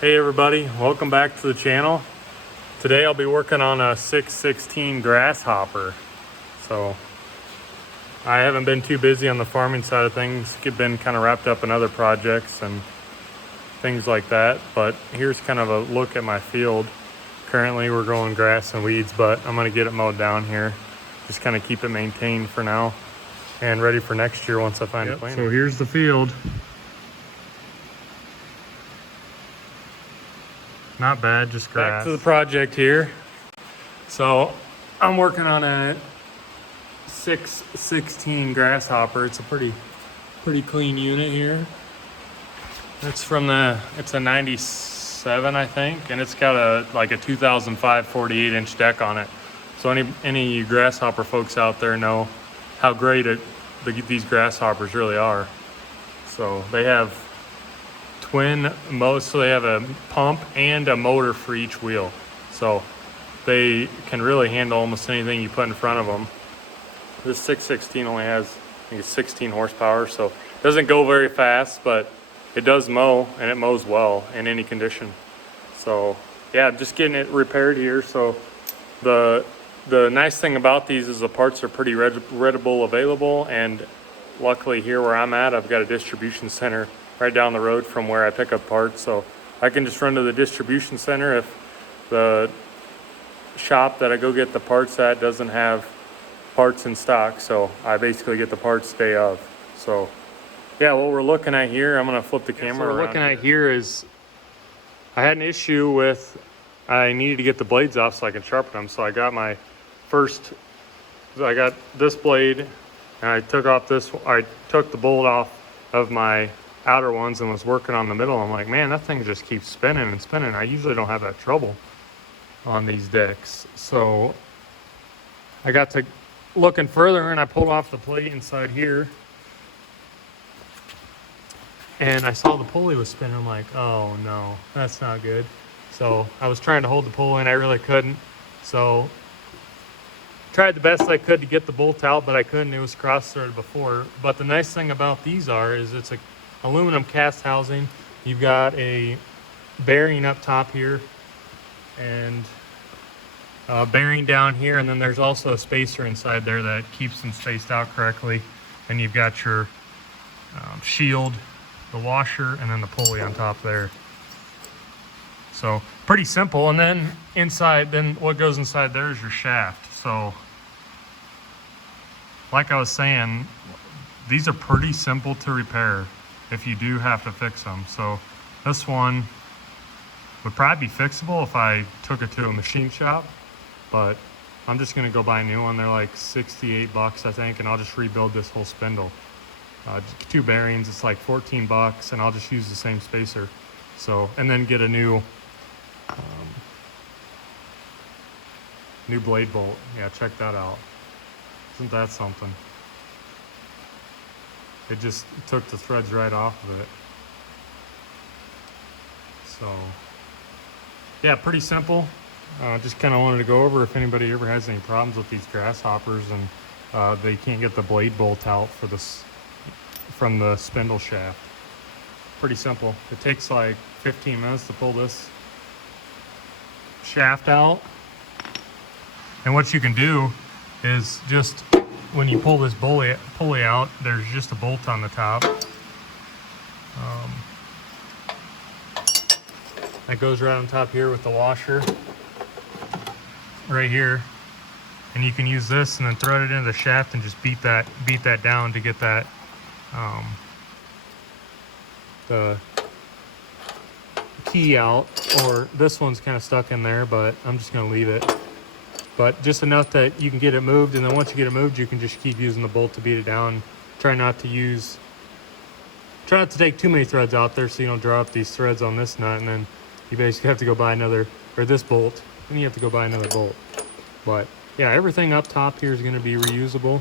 Hey everybody, welcome back to the channel. Today I'll be working on a 616 Grasshopper. So I haven't been too busy on the farming side of things. I've been kind of wrapped up in other projects and things like that. But here's kind of a look at my field. Currently we're growing grass and weeds, but I'm gonna get it mowed down here. Just kind of keep it maintained for now and ready for next year once I find a planter. So here's the field. Not bad, just grass. Back to the project here. So I'm working on a 616 Grasshopper. It's a pretty clean unit here. It's it's a 97, I think, and it's got a 2005 48-inch deck on it. So any of you Grasshopper folks out there know how great these Grasshoppers really are. So they have so they have a pump and a motor for each wheel, so they can really handle almost anything you put in front of them. This 616 only has, I think it's 16 horsepower, so it doesn't go very fast, but it does mow, and it mows well in any condition. So yeah, just getting it repaired here. So the nice thing about these is the parts are pretty readily available, and luckily here where I'm at, I've got a distribution center right down the road from where I pick up parts, so I can just run to the distribution center if the shop that I go get the parts at doesn't have parts in stock. So I basically get the parts day of. So yeah, what we're looking at here, I'm gonna flip the camera around. What we're looking at here is I had an issue with, I needed to get the blades off so I can sharpen them. So I got this blade, and I took the bolt off of my outer ones and was working on the middle. I'm like, man, that thing just keeps spinning and spinning. I usually don't have that trouble on these decks. So I got to looking further, and I pulled off the plate inside here, and I saw the pulley was spinning. I'm like, oh no, that's not good. So I was trying to hold the pulley and I really couldn't. So tried the best I could to get the bolt out, but I couldn't. It was cross-threaded before. But the nice thing about these is it's a aluminum cast housing. You've got a bearing up top here and a bearing down here, and then there's also a spacer inside there that keeps them spaced out correctly. And you've got your shield, the washer, and then the pulley on top there. So pretty simple. And then what goes inside there is your shaft. So like I was saying, these are pretty simple to repair if you do have to fix them. So this one would probably be fixable if I took it to a machine shop, but I'm just gonna go buy a new one. They're like 68 bucks, I think, and I'll just rebuild this whole spindle. Two bearings, it's like 14 bucks, and I'll just use the same spacer. So, and then get a new blade bolt. Yeah, check that out. Isn't that something? It just took the threads right off of it. So yeah, pretty simple. Just kind of wanted to go over if anybody ever has any problems with these Grasshoppers and they can't get the blade bolt out from the spindle shaft. Pretty simple. It takes like 15 minutes to pull this shaft out. And what you can do is just, when you pull this pulley out, there's just a bolt on the top. That goes right on top here with the washer right here. And you can use this and then thread it into the shaft and just beat that down to get that the key out. Or this one's kind of stuck in there, but I'm just gonna leave it. But just enough that you can get it moved, and then once you get it moved, you can just keep using the bolt to beat it down. Try not to take too many threads out there so you don't draw up these threads on this nut, and then you basically have to go buy this bolt, and you have to go buy another bolt. But yeah, everything up top here is gonna be reusable.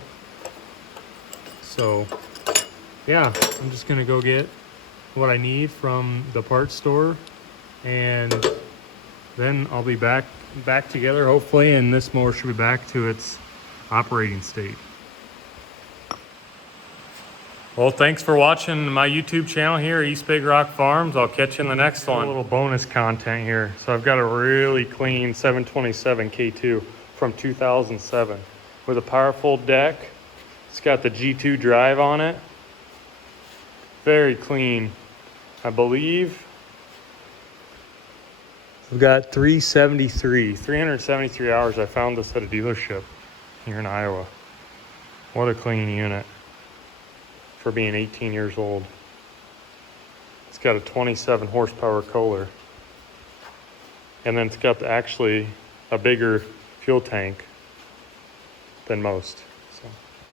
So yeah, I'm just gonna go get what I need from the parts store, and then I'll be back together hopefully, and this mower should be back to its operating state. Well, thanks for watching my YouTube channel here, East Big Rock Farms. I'll catch you in the next one. A little bonus content here. So I've got a really clean 727 K2 from 2007 with a powerful deck. It's got the G2 drive on it. Very clean. I believe we've got 373 hours. I found this at a dealership here in Iowa. What a clean unit for being 18 years old. It's got a 27 horsepower Kohler. And then it's got actually a bigger fuel tank than most.